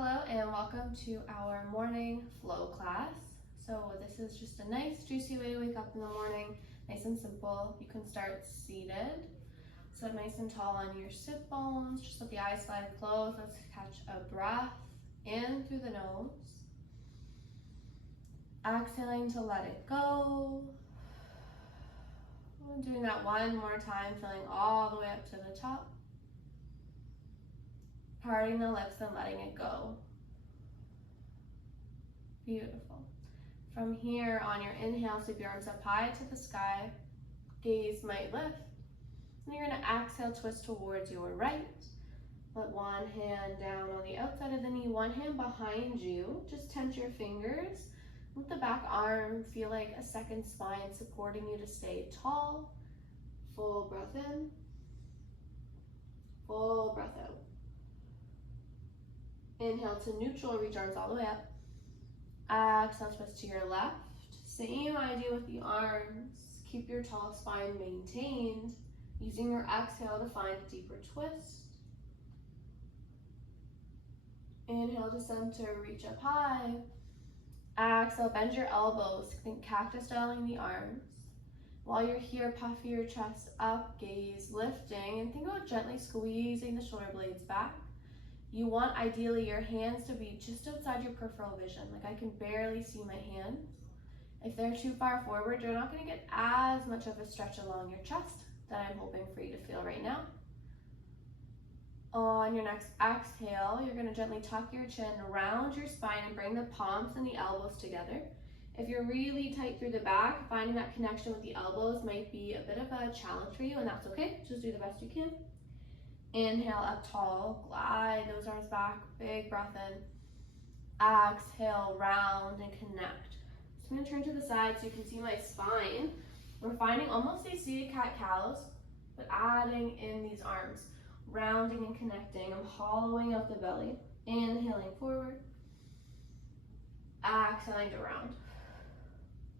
Hello and welcome to our morning flow class. So this is just a nice juicy way to wake up in the morning, nice and simple. You can start seated. Sit nice and tall on your sit bones, just let the eyes slide closed. Let's catch a breath in through the nose. Exhaling to let it go. Doing that one more time, filling all the way up to the top. Parting the lips and letting it go. Beautiful. From here, on your inhale, sweep your arms up high to the sky. Gaze might lift. And you're going to exhale, twist towards your right. Let one hand down on the outside of the knee, one hand behind you. Just tense your fingers. Let the back arm feel like a second spine supporting you to stay tall. Full breath in. Full breath out. Inhale to neutral, reach arms all the way up. Exhale, twist to your left. Same idea with the arms. Keep your tall spine maintained. Using your exhale to find a deeper twist. Inhale to center, reach up high. Exhale, bend your elbows. Think cactus styling the arms. While you're here, puff your chest up, gaze lifting, and think about gently squeezing the shoulder blades back. You want ideally your hands to be just outside your peripheral vision. Like I can barely see my hands. If they're too far forward, you're not going to get as much of a stretch along your chest that I'm hoping for you to feel right now. On your next exhale, you're going to gently tuck your chin, round your spine, and bring the palms and the elbows together. If you're really tight through the back, finding that connection with the elbows might be a bit of a challenge for you, and that's okay. Just do the best you can. Inhale up tall, glide those arms back, big breath in. Exhale, round and connect. So I'm going to turn to the side so you can see my spine. We're finding almost these seated cat-cows, but adding in these arms, rounding and connecting. I'm hollowing out the belly, inhaling forward, exhaling to round.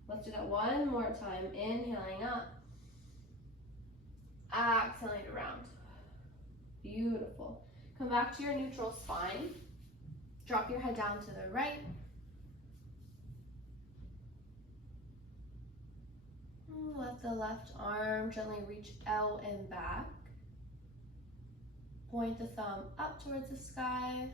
Let's do that one more time. Inhaling up, exhaling to round. Beautiful. Come back to your neutral spine. Drop your head down to the right. Let the left arm gently reach out and back. Point the thumb up towards the sky.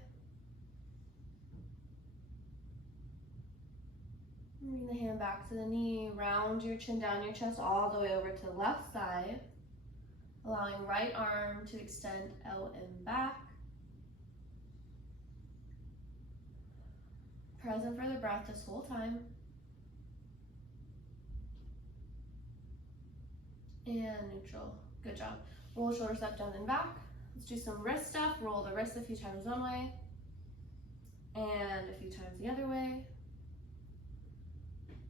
Bring the hand back to the knee. Round your chin down your chest all the way over to the left side. Allowing right arm to extend out and back. Present for the breath this whole time. And neutral. Good job. Roll the shoulders up, down, and back. Let's do some wrist stuff. Roll the wrists a few times one way and a few times the other way.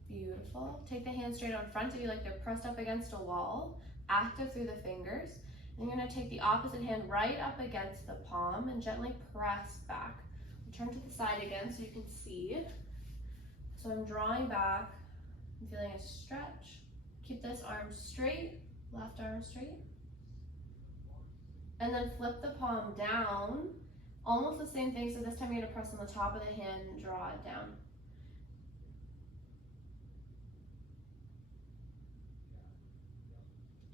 Beautiful. Take the hands straight out in front of you like they're pressed up against a wall. Active through the fingers. And you're going to take the opposite hand right up against the palm and gently press back. Turn to the side again so you can see. So I'm drawing back. I'm feeling a stretch. Keep this arm straight, left arm straight. And then flip the palm down. Almost the same thing, so this time you're going to press on the top of the hand and draw it down.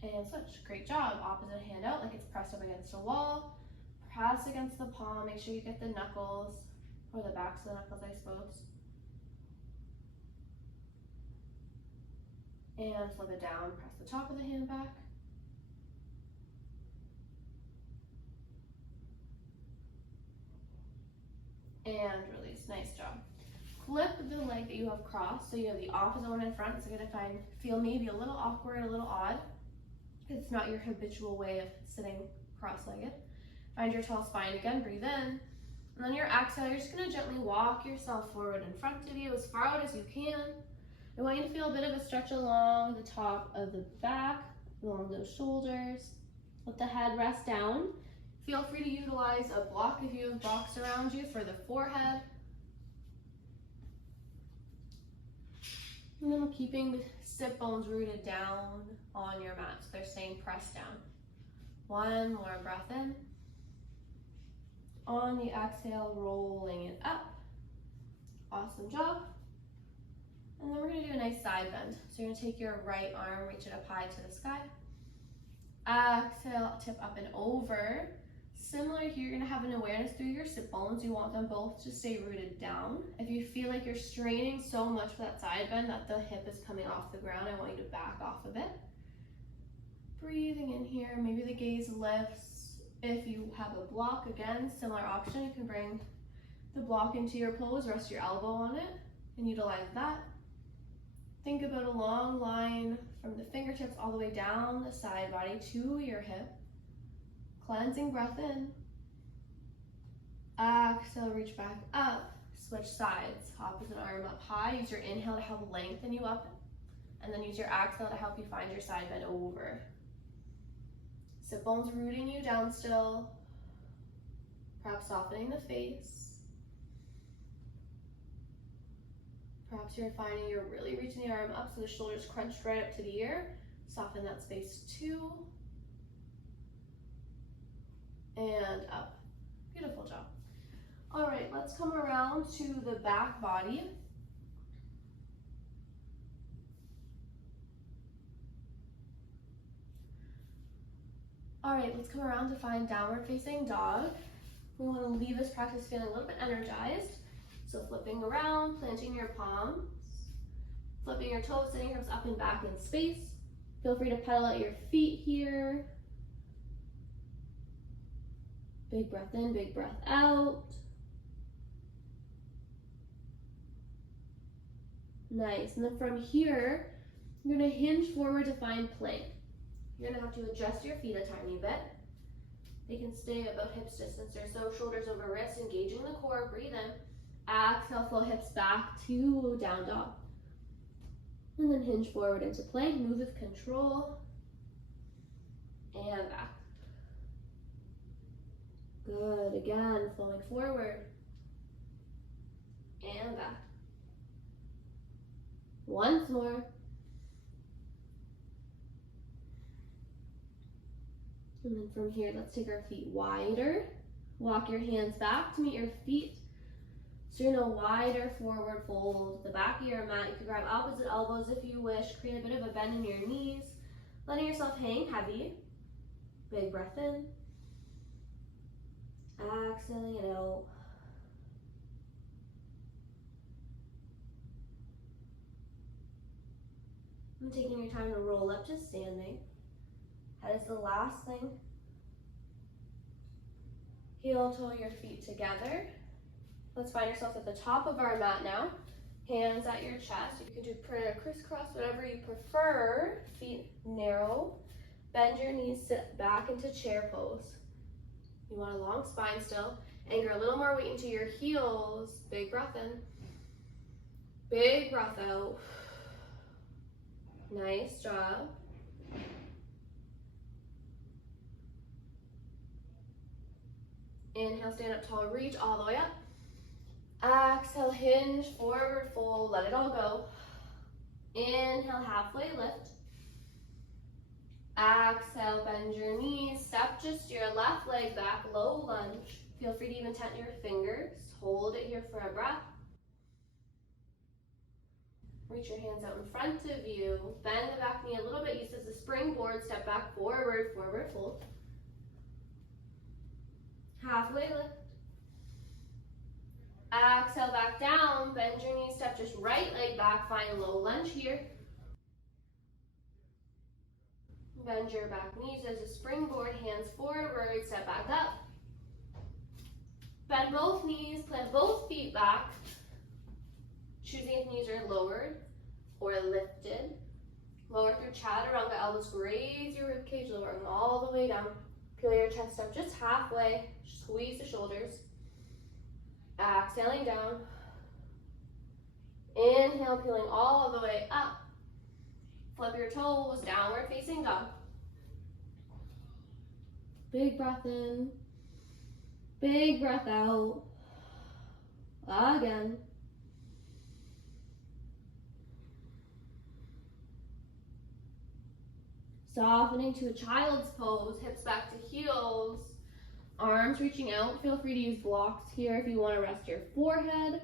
And switch. Great job. Opposite hand out like it's pressed up against a wall. Press against the palm. Make sure you get the knuckles, or the backs of the knuckles, I suppose. And flip it down. Press the top of the hand back. And release. Nice job. Flip the leg that you have crossed, so you have the opposite one in front. So you're going to feel maybe a little awkward, a little odd. It's not your habitual way of sitting cross-legged. Find your tall spine again, breathe in. And then your exhale, you're just going to gently walk yourself forward in front of you as far out as you can. I want you to feel a bit of a stretch along the top of the back, along those shoulders. Let the head rest down. Feel free to utilize a block if you have blocks around you for the forehead. And then keeping the sit bones rooted down on your mat. So they're staying pressed down. One more breath in. On the exhale, rolling it up. Awesome job. And then we're gonna do a nice side bend. So you're gonna take your right arm, reach it up high to the sky. Exhale, tip up and over. Similar here, you're gonna have an awareness through your sit bones. You want them both to stay rooted down. If you feel like you're straining so much for that side bend that the hip is coming off the ground, I want you to back off of it. Breathing in here, maybe the gaze lifts. If you have a block, again, similar option. You can bring the block into your pose, rest your elbow on it, and utilize that. Think about a long line from the fingertips all the way down the side body to your hip. Cleansing breath in. Exhale, reach back up. Switch sides. Opposite arm up high. Use your inhale to help lengthen you up. And then use your exhale to help you find your side bend over. Sit bones rooting you down still. Perhaps softening the face. Perhaps you're finding you're really reaching the arm up so the shoulders crunched right up to the ear. Soften that space too. And up. Beautiful job. All right, let's come around to the back body. All right, let's come around to find downward facing dog. We want to leave this practice feeling a little bit energized. So flipping around, planting your palms, flipping your toes, sending your hips up and back in space. Feel free to pedal at your feet here. Big breath in, big breath out. Nice, and then from here, you're gonna hinge forward to find plank. You're gonna have to adjust your feet a tiny bit. They can stay about hips distance or so, shoulders over wrists, engaging the core, breathe in. Exhale, flow hips back to down dog. And then hinge forward into plank, move with control. And back. Good, again, flowing forward. And back. Once more. And then from here, let's take our feet wider. Walk your hands back to meet your feet. So you're in a wider forward fold. The back of your mat, you can grab opposite elbows if you wish. Create a bit of a bend in your knees. Letting yourself hang heavy. Big breath in. Exhaling it out. And taking your time to roll up to standing. That is the last thing. Heel toe your feet together. Let's find ourselves at the top of our mat now. Hands at your chest. You can do prayer crisscross, whatever you prefer. Feet narrow. Bend your knees, sit back into chair pose. You want a long spine still. Anchor a little more weight into your heels. Big breath in. Big breath out. Nice job. Inhale, stand up tall, reach all the way up. Exhale, hinge, forward fold, let it all go. Inhale, halfway lift. Exhale, bend your knees, step just your left leg back, low lunge. Feel free to even tighten your fingers. Hold it here for a breath. Reach your hands out in front of you. Bend the back knee a little bit, use this as a springboard, step back, forward, forward fold. Halfway lift. Exhale, back down, bend your knees, step just right leg back, find low lunge here. Bend your back knees as a springboard, hands forward, step back up. Bend both knees, plant both feet back. Choosing if knees are lowered or lifted. Lower through chaturanga, elbows raise your ribcage, lowering all the way down. Peel your chest up just halfway, squeeze the shoulders. Exhaling down. Inhale, peeling all the way up. Flip your toes, downward facing dog. Big breath in. Big breath out. Again. Softening to a child's pose, hips back to heels. Arms reaching out. Feel free to use blocks here if you want to rest your forehead.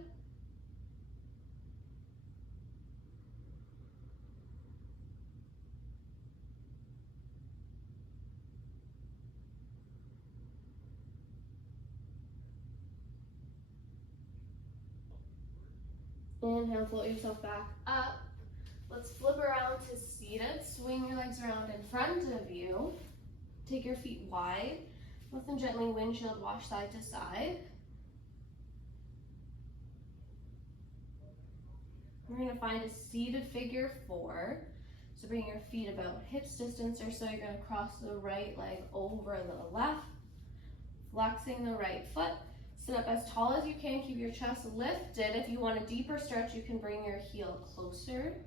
Inhale, float yourself back up. Let's flip around to seated. Swing your legs around in front of you. Take your feet wide. Lift them gently, windshield wash side to side. We're going to find a seated figure 4. So bring your feet about hips distance or so. You're going to cross the right leg over the left. Flexing the right foot. Sit up as tall as you can. Keep your chest lifted. If you want a deeper stretch, you can bring your heel closer.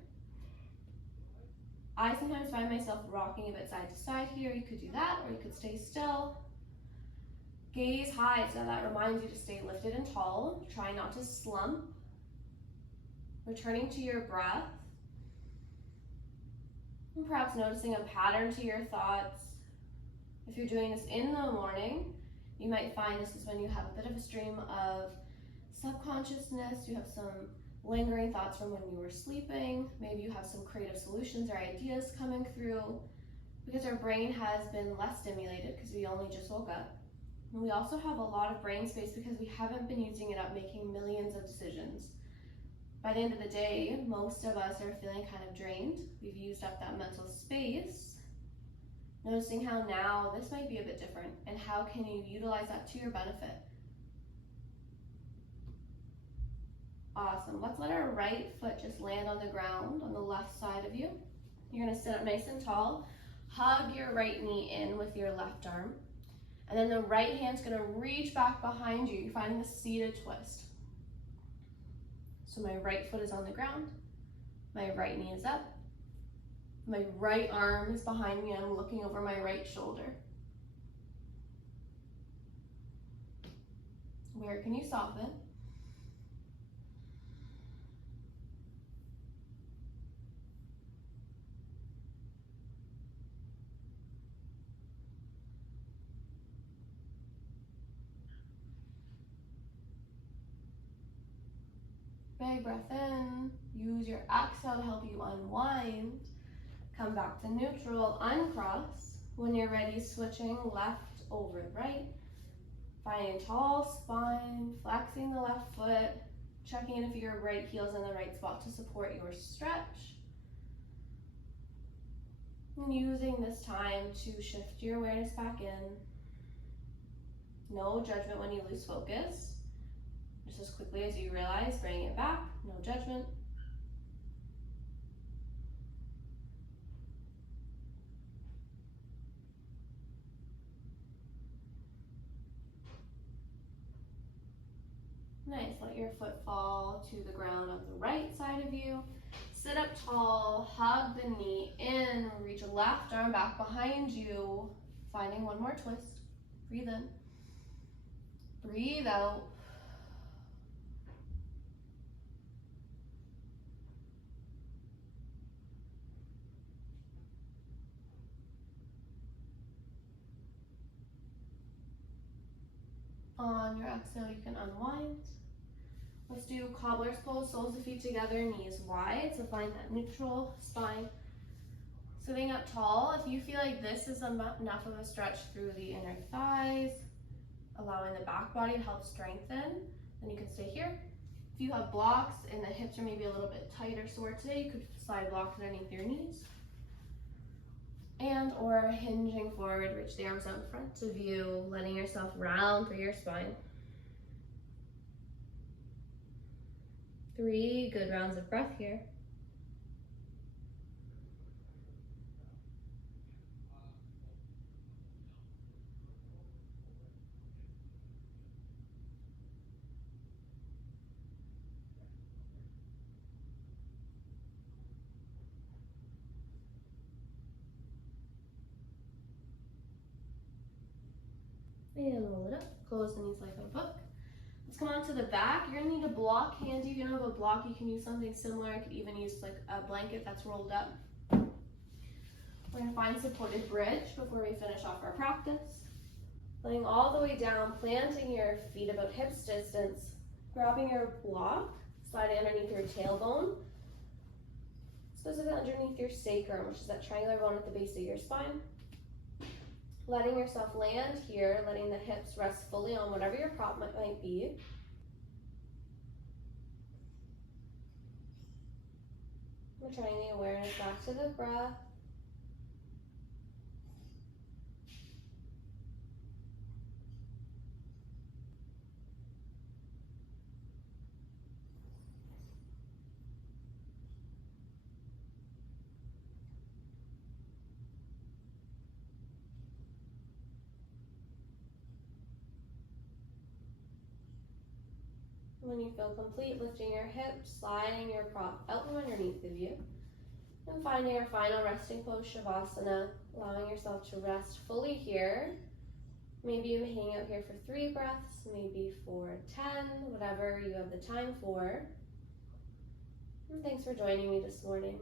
I sometimes find myself rocking a bit side to side here. You could do that, or you could stay still. Gaze high, so that reminds you to stay lifted and tall. Try not to slump. Returning to your breath. And perhaps noticing a pattern to your thoughts. If you're doing this in the morning, you might find this is when you have a bit of a stream of subconsciousness. You have some lingering thoughts from when you were sleeping. Maybe you have some creative solutions or ideas coming through because our brain has been less stimulated because we only just woke up. And we also have a lot of brain space because we haven't been using it up making millions of decisions. By the end of the day, most of us are feeling kind of drained. We've used up that mental space. Noticing how now this might be a bit different and how can you utilize that to your benefit. Awesome. Let's let our right foot just land on the ground on the left side of you. You're going to sit up nice and tall. Hug your right knee in with your left arm. And then the right hand's going to reach back behind you. You're finding the seated twist. So my right foot is on the ground. My right knee is up. My right arm is behind me. I'm looking over my right shoulder. Where can you soften? Big breath in. Use your exhale to help you unwind. Come back to neutral, uncross. When you're ready, switching left over right. Finding tall spine, flexing the left foot, checking in if your right heel's in the right spot to support your stretch. And using this time to shift your awareness back in. No judgment when you lose focus. Just as quickly as you realize, bring it back, no judgment. Nice, let your foot fall to the ground on the right side of you. Sit up tall, hug the knee in, reach a left arm back behind you, finding one more twist. Breathe in, breathe out. On your exhale, you can unwind. Let's do cobbler's pose, soles of feet together, knees wide. So find that neutral spine. Sitting up tall, if you feel like this is enough of a stretch through the inner thighs, allowing the back body to help strengthen, then you can stay here. If you have blocks and the hips are maybe a little bit tight or sore today, you could slide blocks underneath your knees. And or hinging forward, reach the arms out in front of you, letting yourself round through your spine. 3 good rounds of breath here. And roll it up, close the knees like a book. Let's come on to the back. You're gonna need a block handy. If you don't have a block, you can use something similar. You could even use like a blanket that's rolled up. We're gonna find supported bridge before we finish off our practice. Laying all the way down, planting your feet about hips distance, grabbing your block, sliding underneath your tailbone, specifically underneath your sacrum, which is that triangular bone at the base of your spine. Letting yourself land here, letting the hips rest fully on whatever your prop might be. Returning the awareness back to the breath. When you feel complete, lifting your hips, sliding your prop out from underneath of you, and finding our final resting pose, Shavasana, allowing yourself to rest fully here. Maybe you hang out here for 3 breaths, maybe for 10, whatever you have the time for. And thanks for joining me this morning.